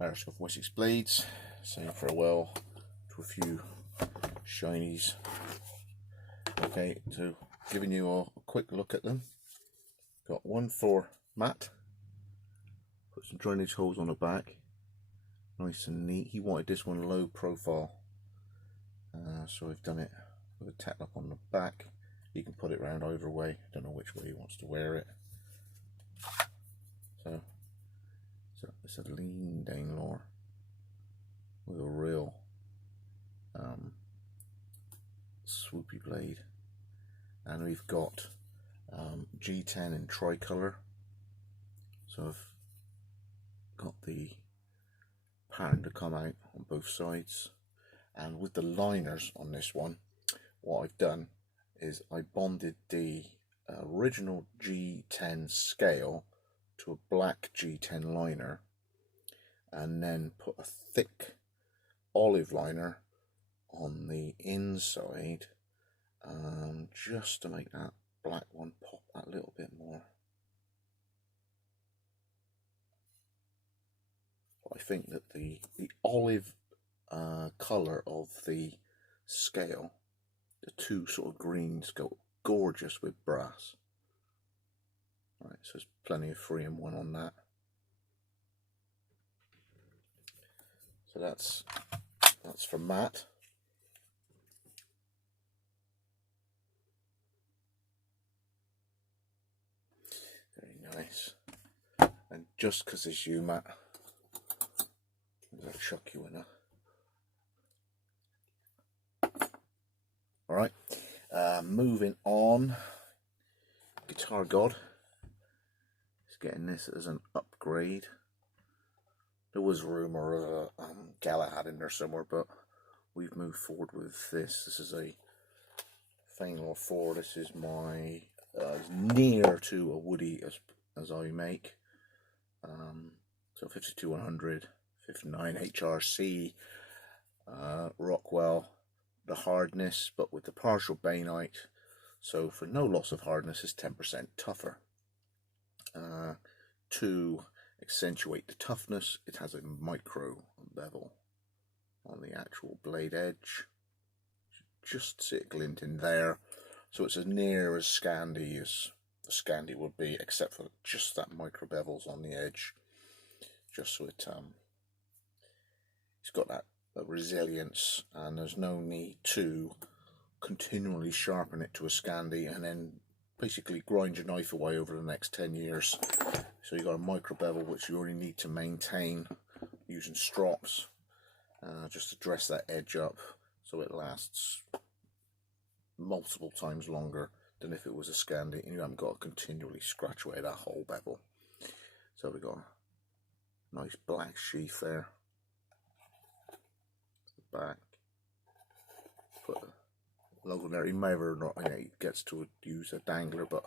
Irish of Wessex Blades, saying farewell to a few shinies. Okay, so giving you a quick look at them. Got one for Matt. Put some drainage holes on the back, nice and neat. He wanted this one low profile, so I've done it with a tack up on the back. You can put it round either way. Don't know which way he wants to wear it. So it's a lean Danelore with a real swoopy blade, and we've got G10 in tricolour. So I've got the pattern to come out on both sides, and with the liners on this one, what I've done is I bonded the original G10 scale to a black G10 liner, and then put a thick olive liner on the inside, just to make that black one pop a little bit more. But I think that the olive colour of the scale, the two sort of greens, go gorgeous with brass. Right, so there's plenty of 3-in-1 on that. So that's for Matt. Very nice. And just because it's you, Matt, I'll chuck you in a. Alright, moving on. Guitar God is getting this as an upgrade. There was rumour of a Galahad in there somewhere, but we've moved forward with this. This is a Danelore 4. This is my as near to a Woody as I make. So 52-100, 59 HRC, Rockwell, the hardness, but with the partial bainite. So for no loss of hardness, it's 10% tougher. To accentuate the toughness, it has a micro bevel on the actual blade edge. Just see it glinting there. So it's as near as Scandi as a Scandi would be, except for just that micro bevels on the edge. Just so it's got that resilience, and there's no need to continually sharpen it to a Scandi and then basically grind your knife away over the next 10 years. So you've got a micro bevel which you only need to maintain using strops, just to dress that edge up so it lasts multiple times longer than if it was a Scandi, and you haven't got to continually scratch away that whole bevel. So we've got a nice black sheath there. Back. Put a logo there. You may or not, it gets to use a dangler, but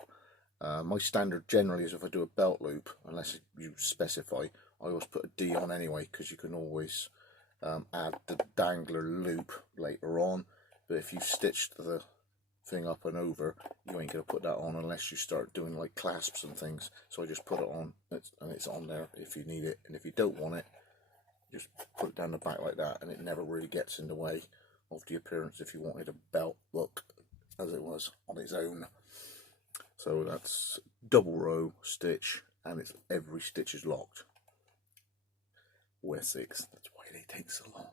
my standard generally is if I do a belt loop, unless you specify, I always put a D on anyway, because you can always add the dangler loop later on. But if you stitched the thing up and over, you ain't going to put that on unless you start doing like clasps and things. So I just put it on, and it's on there if you need it, and if you don't want it, just put it down the back like that, and it never really gets in the way of the appearance if you wanted a belt look as it was on its own. So that's double row stitch, and it's every stitch is locked. Wessex, that's why they take so long.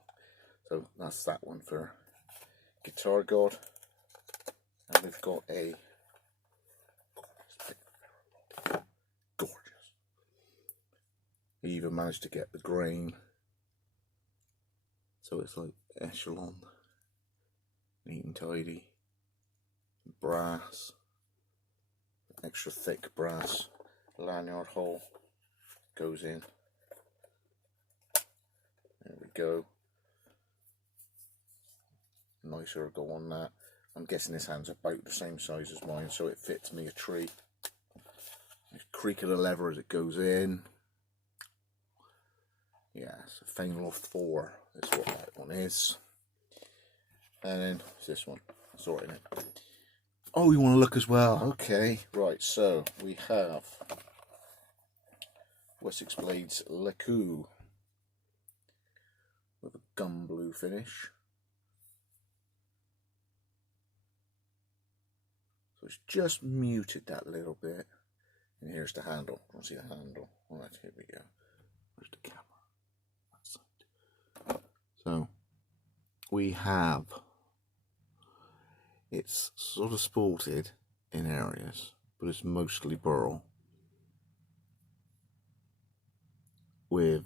So that's that one for Guitar God. And we've got a gorgeous. He even managed to get the grain, so it's like echelon, neat and tidy. Brass, extra thick brass lanyard hole goes in. There we go. Nice ergo on that. I'm guessing this hand's about the same size as mine, so it fits me a tree. Creak of the lever as it goes in. Yes, a Danelore 4 is what that one is. And then this one, sorting it. Oh, you want to look as well? Okay, right, so we have Wessex Blades Leuku. gum blue finish. So it's just muted that little bit. And here's the handle. I don't see the handle. Alright, here we go. Where's the camera? So we have, it's sort of sported in areas, but it's mostly burl with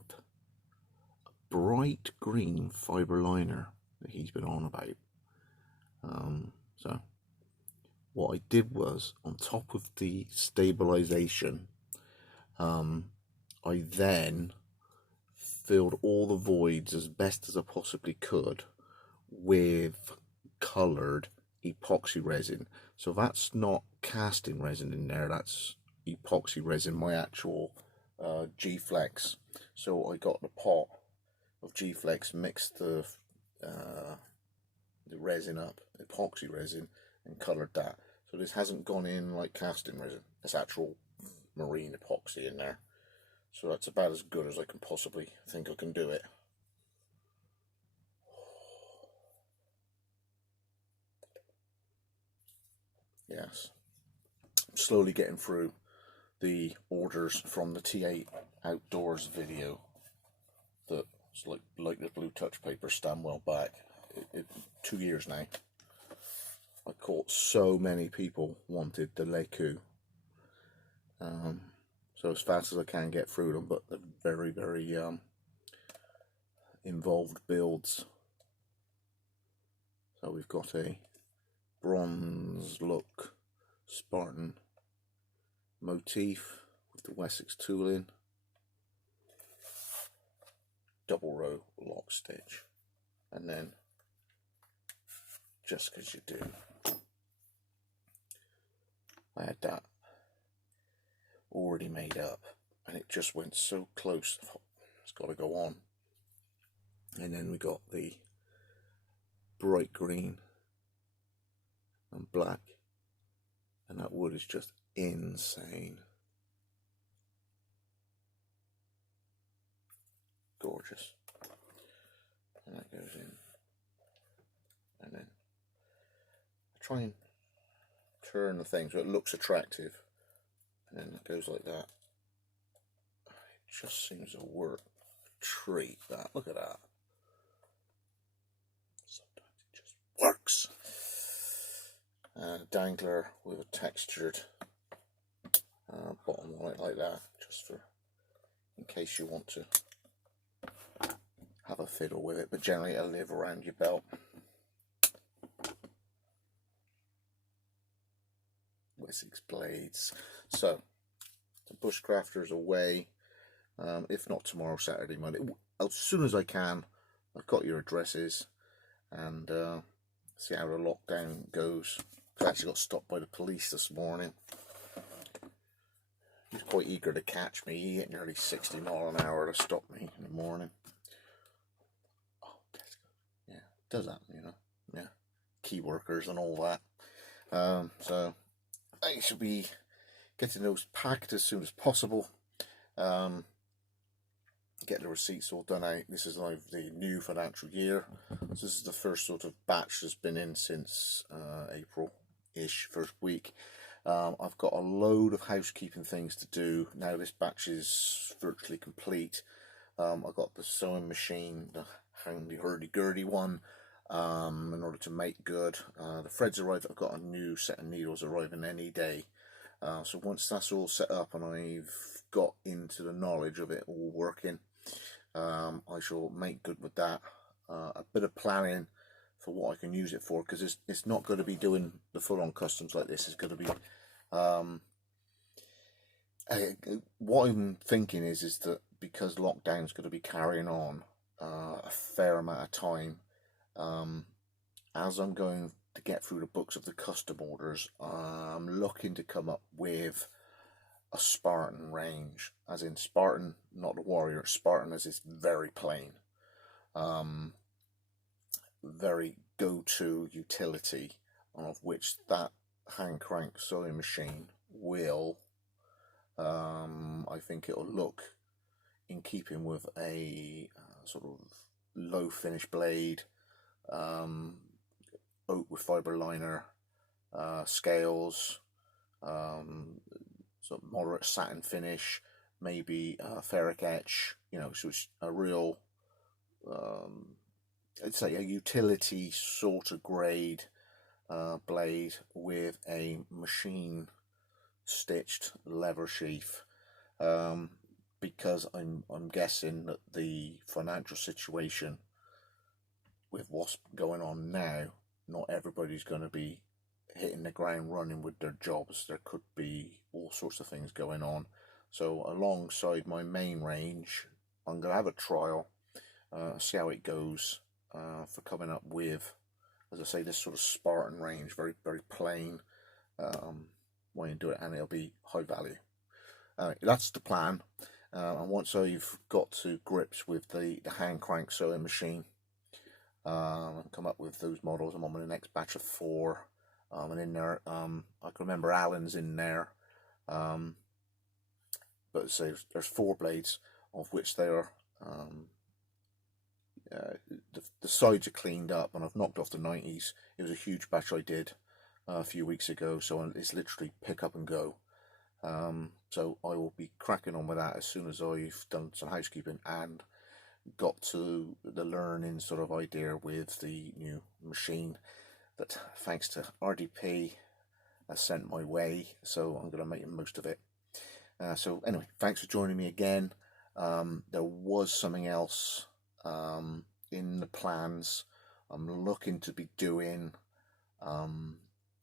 a bright green fibre liner that he's been on about. So what I did was, on top of the stabilization, I then filled all the voids as best as I possibly could with coloured epoxy resin. So that's not casting resin in there, that's epoxy resin, my actual G-Flex. So I got the pot of G-Flex, mixed the resin up, epoxy resin, and coloured that. So this hasn't gone in like casting resin, it's actual marine epoxy in there. So that's about as good as I can possibly think I can do it. Yes. I'm slowly getting through the orders from the T8 Outdoors video that's like the blue touch paper, stand well back. 2 years now. I caught so many people wanted the Leuku. So as fast as I can get through them, but they're very, very involved builds. So we've got a bronze look Spartan motif with the Wessex tooling, double row lock stitch, and then just because you do, I had that already made up, and it just went so close. I thought, it's got to go on. And then we got the bright green and black, and that wood is just insane, gorgeous. And that goes in, and then I try and turn the thing so it looks attractive. And then it goes like that. It just seems to work a treat, that. Look at that. Sometimes it just works. Dangler with a textured bottom on it like that, just for in case you want to have a fiddle with it, but generally it'll live around your belt. Wessex Blades. So the bushcrafters away, if not tomorrow, Saturday, Monday, as soon as I can. I've got your addresses, and see how the lockdown goes. I actually got stopped by the police this morning. He was quite eager to catch me. He hit nearly 60 miles an hour to stop me in the morning. Oh, that's good. Yeah, it does happen, you know. Yeah, key workers and all that. So I should be getting those packed as soon as possible. Get the receipts all done out. This is like the new financial year. So this is the first sort of batch that's been in since April-ish, first week. I've got a load of housekeeping things to do. Now this batch is virtually complete. I've got the sewing machine, the handy hurdy-gurdy one, in order to make good. The threads arrive. I've got a new set of needles arriving any day. So once that's all set up and I've got into the knowledge of it all working, I shall make good with that. A bit of planning for what I can use it for, because it's not going to be doing the full-on customs like this. It's going to be what I'm thinking is that because lockdown's going to be carrying on a fair amount of time, as I'm going to get through the books of the custom orders, I'm looking to come up with a Spartan range, as in Spartan, not the warrior, Spartan as is very plain, very go-to utility, of which that hand crank sewing machine will, I think it'll look in keeping with a sort of low finish blade, oak with fibre liner, scales, sort of moderate satin finish, maybe ferric etch, you know, so it's a real, I'd say a utility sort of grade blade with a machine stitched leather sheath, because I'm guessing that the financial situation with what's going on now, not everybody's going to be hitting the ground running with their jobs. There could be all sorts of things going on. So alongside my main range, I'm going to have a trial, see how it goes, for coming up with, as I say, this sort of Spartan range, very, very plain, way to do it, and it'll be high value. That's the plan. And once I've got to grips with the hand crank sewing machine, and come up with those models, I'm on the next batch of 4, and in there, I can remember Alan's in there, but say there's 4 blades, of which they are, the sides are cleaned up, and I've knocked off the 90s. It was a huge batch I did a few weeks ago, so it's literally pick up and go. So I will be cracking on with that as soon as I've done some housekeeping and got to the learning sort of idea with the new machine that, thanks to RDP, has sent my way, so I'm going to make the most of it. So anyway, thanks for joining me again. There was something else in the plans I'm looking to be doing.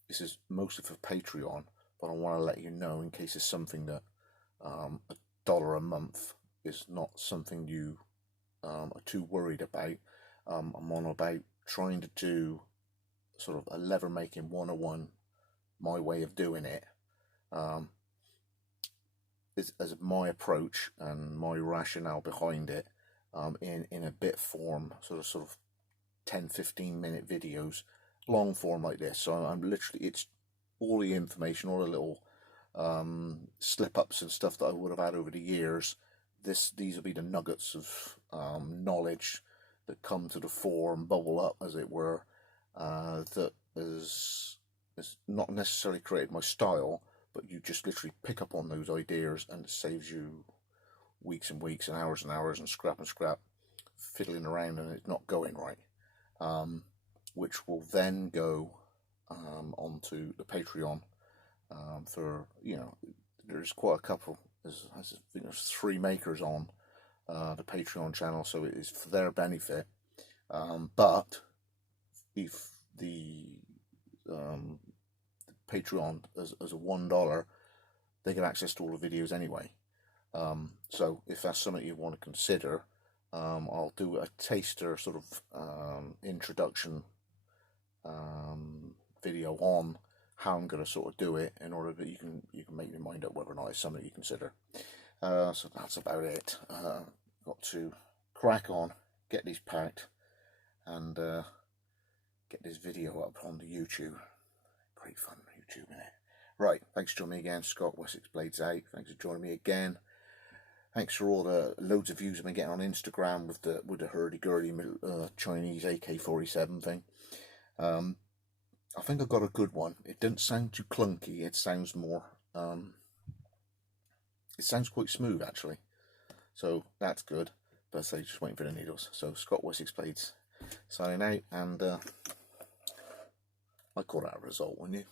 This is mostly for Patreon, but I want to let you know in case it's something that $1 a month is not something you are too worried about. I'm on about trying to do sort of a leather making 101, my way of doing it, as my approach and my rationale behind it, in a bit form, sort of 10-15 minute videos, long form like this. So I'm literally, it's all the information, all the little slip ups and stuff that I would have had over the years. These will be the nuggets of knowledge that come to the fore and bubble up, as it were, that has not necessarily created my style, but you just literally pick up on those ideas, and it saves you weeks and weeks and hours and scrap fiddling around and it's not going right, which will then go onto the Patreon, for, you know, there's quite a couple, I think there's 3 makers on the Patreon channel, so it is for their benefit, but if the Patreon as a $1, they get access to all the videos anyway. So if that's something you want to consider, I'll do a taster sort of introduction video on how I'm going to sort of do it, in order that you can make your mind up whether or not it's something you consider. So that's about it. Got to crack on, get these packed, and get this video up on the YouTube. Great fun, YouTube, isn't it? Right, thanks for joining me again. Scott, Wessex Blades out. Thanks for joining me again. Thanks for all the loads of views I've been getting on Instagram with the hurdy-gurdy Chinese AK-47 thing. I think I got a good one. It didn't sound too clunky. It sounds more, it sounds quite smooth actually. So that's good. But I say, just waiting for the needles. So Scott, Wessex Blades signing out, and I call that a result, wouldn't you?